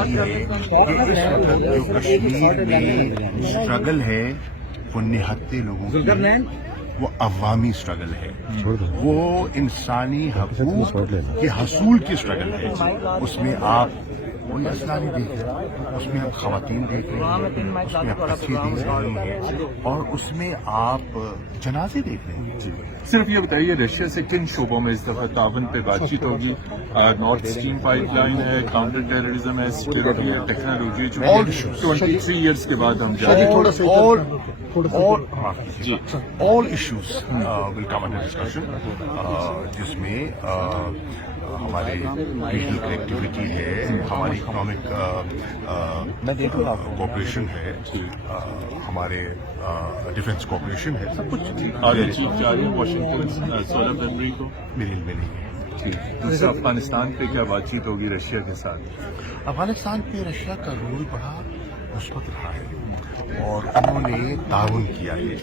یہی ہے کہ اس وقت جو کشمیر میں اسٹرگل ہے وہ نہتے لوگوں کی، وہ عوامی اسٹرگل ہے، وہ انسانی حقوق کے حصول کی اسٹرگل ہے۔ اس میں آپ کوئی اسلحہ نہیں دیکھ رہے، اس میں آپ خواتین دیکھ رہے ہیں، اس میں آپ کچے دیکھ رہے ہیں، اور اس میں آپ جنازے دیکھ رہے ہیں۔ صرف یہ بتائیے رشیا سے کن شعبوں میں اس دفعہ تعاون پہ بات چیت ہوگی؟ نارتھ اسٹریم پائپ لائن ہے، کاؤنٹر ٹیررزم ہے، سیکورٹی ہے، ٹیکنالوجی، جو 23 ایئرس کے بعد ہم جا رہے ہیں۔ all issues will come under discussion، جس میں ہمارے ریجنل کنیکٹیوٹی ہے، ہماری اکنامک کوآپریشن ہے، ہمارے ڈیفنس کوآپریشن ہے، سب کچھ آگے چیف جا رہی ہے واشنگٹن 16 فروری کو۔ میرے علم میں نہیں ہے۔ دوسرا افغانستان پہ کیا بات چیت ہوگی رشیا کے ساتھ؟ افغانستان پہ رشیا کا رول بڑا مثبت رہا ہے، اور انہوں نے تعاون کیا ہے،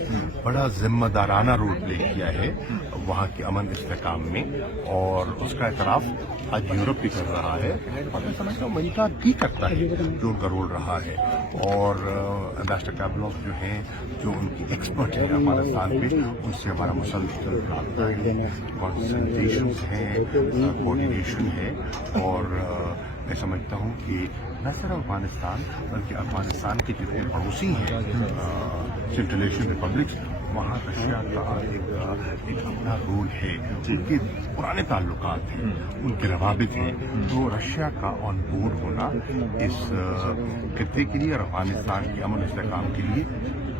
بڑا ذمہ دارانہ رول پلے کیا ہے وہاں کے امن استحکام میں، اور اس کا اعتراف آج یورپ بھی کر رہا ہے، اور میں سمجھتا ہوں امریکہ بھی کرتا ہے جو ان کا رول رہا ہے۔ اور امبیسڈر کیبلوف جو ہیں، جو ان کی ایکسپرٹ ہیں افغانستان پہ، ان سے ہمارا مسلسل رابطہ ہے، کنسلٹیشنز ہیں، کوآرڈینیشن ہے، اور میں سمجھتا ہوں کہ نہ صرف افغانستان بلکہ افغانستان کے جتنے پڑوسی ہیں سنٹرل ایشین ریپبلکس، وہاں رشیا کا ایک اپنا رول ہے، ان کے پرانے تعلقات ہیں، ان کے روابط ہیں، تو رشیا کا آن بورڈ ہونا اس خطے کے لیے اور افغانستان کے امن استحکام کے لیے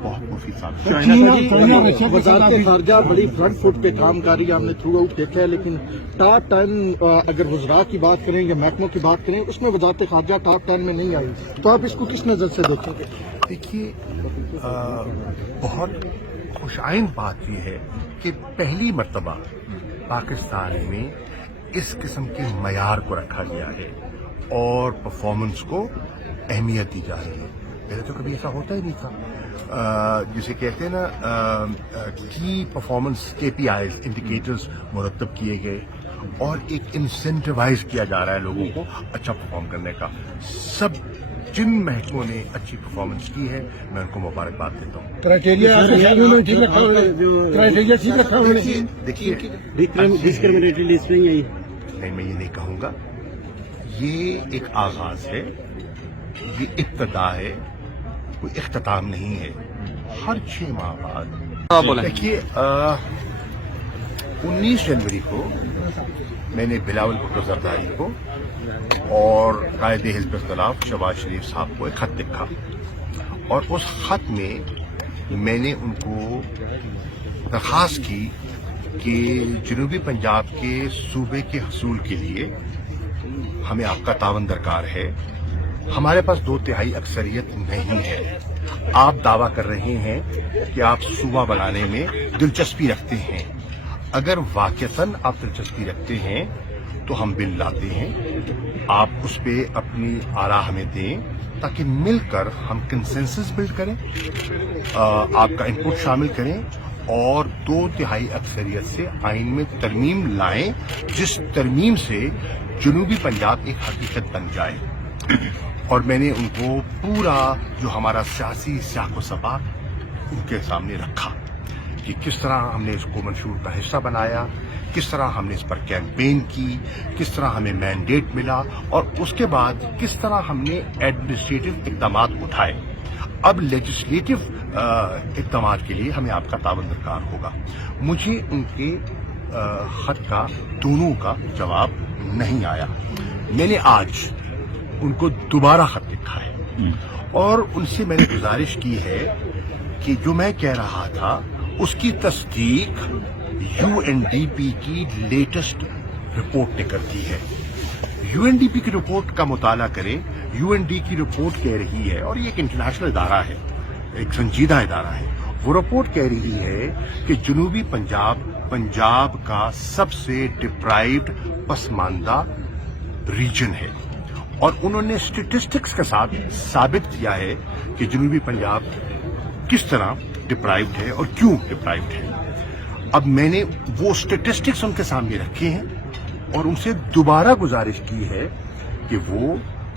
بہت مفید ثابت ہے۔ وزارت خارجہ بڑی فرنٹ فٹ پہ کام کر رہی ہے، ہم نے تھرو آؤٹ دیکھا ہے، لیکن ٹاپ 10 اگر وزراء کی بات کریں یا محکموں کی بات کریں، اس میں وزارت خارجہ ٹاپ 10 میں نہیں آئی، تو آپ اس کو کس نظر سے دیکھیں گے؟ دیکھیے، بہت خوش آئند بات یہ ہے کہ پہلی مرتبہ پاکستان میں اس قسم کے معیار کو رکھا گیا ہے اور پرفارمنس کو اہمیت دی جا رہی ہے۔ پہلے تو کبھی ایسا ہوتا ہی نہیں تھا۔ جسے کہتے ہیں نا کی پرفارمنس KPIs انڈیکیٹرز مرتب کیے گئے، اور ایک انسینٹیوائز کیا جا رہا ہے لوگوں کو اچھا پرفارم کرنے کا۔ سب جن محکموں نے اچھی پرفارمنس کی ہے میں ان کو مبارکباد دیتا ہوں۔ دیکھیے، ڈسکریمنیٹری لسٹ نہیں آئی؟ نہیں، میں یہ نہیں کہوں گا، یہ ایک آغاز ہے، یہ ابتدا ہے، کوئی اختتام نہیں ہے۔ ہر 6 ماہ بعد دیکھیے، 19 جنوری کو میں نے بلاول بھٹو زرداری کو اور قائد حزب اختلاف شہباز شریف صاحب کو ایک خط لکھا، اور اس خط میں نے ان کو درخواست کی کہ جنوبی پنجاب کے صوبے کے حصول کے لیے ہمیں آپ کا تعاون درکار ہے۔ ہمارے پاس 2/3 اکثریت نہیں ہے۔ آپ دعویٰ کر رہے ہیں کہ آپ صوبہ بنانے میں دلچسپی رکھتے ہیں، اگر واقعتاً آپ دلچسپی رکھتے ہیں تو ہم بل لاتے ہیں، آپ اس پہ اپنی آراء ہمیں دیں تاکہ مل کر ہم کنسنسس بلڈ کریں، آپ کا انپٹ شامل کریں، اور 2/3 اکثریت سے آئین میں ترمیم لائیں، جس ترمیم سے جنوبی پنجاب ایک حقیقت بن جائے۔ اور میں نے ان کو پورا جو ہمارا سیاسی سیاق و سباق ان کے سامنے رکھا کہ کس طرح ہم نے اس کو منشور کا حصہ بنایا، کس طرح ہم نے اس پر کیمپین کی، کس طرح ہمیں مینڈیٹ ملا، اور اس کے بعد کس طرح ہم نے ایڈمنسٹریٹو اقدامات اٹھائے۔ اب لیجسلیٹو اقدامات کے لیے ہمیں آپ کا تعاون درکار ہوگا۔ مجھے ان کے خط کا دونوں کا جواب نہیں آیا۔ میں نے آج ان کو دوبارہ خط لکھا ہے، اور ان سے میں نے گزارش کی ہے کہ جو میں کہہ رہا تھا اس کی تصدیق UNDP کی لیٹسٹ رپورٹ نے کر دی ہے۔ UNDP کی رپورٹ کا مطالعہ کریں۔ UNDP کی رپورٹ کہہ رہی ہے، اور یہ ایک انٹرنیشنل ادارہ ہے، ایک سنجیدہ ادارہ ہے، وہ رپورٹ کہہ رہی ہے کہ جنوبی پنجاب کا سب سے ڈپرائیوڈ پسماندہ ریجن ہے، اور انہوں نے اسٹیٹسٹکس کے ساتھ ثابت کیا ہے کہ جنوبی پنجاب کس طرح ڈپرائیوڈ ہے اور کیوں ڈپرائیوڈ ہے۔ اب میں نے وہ اسٹیٹسٹکس ان کے سامنے رکھے ہیں، اور ان سے دوبارہ گزارش کی ہے کہ وہ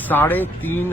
3.5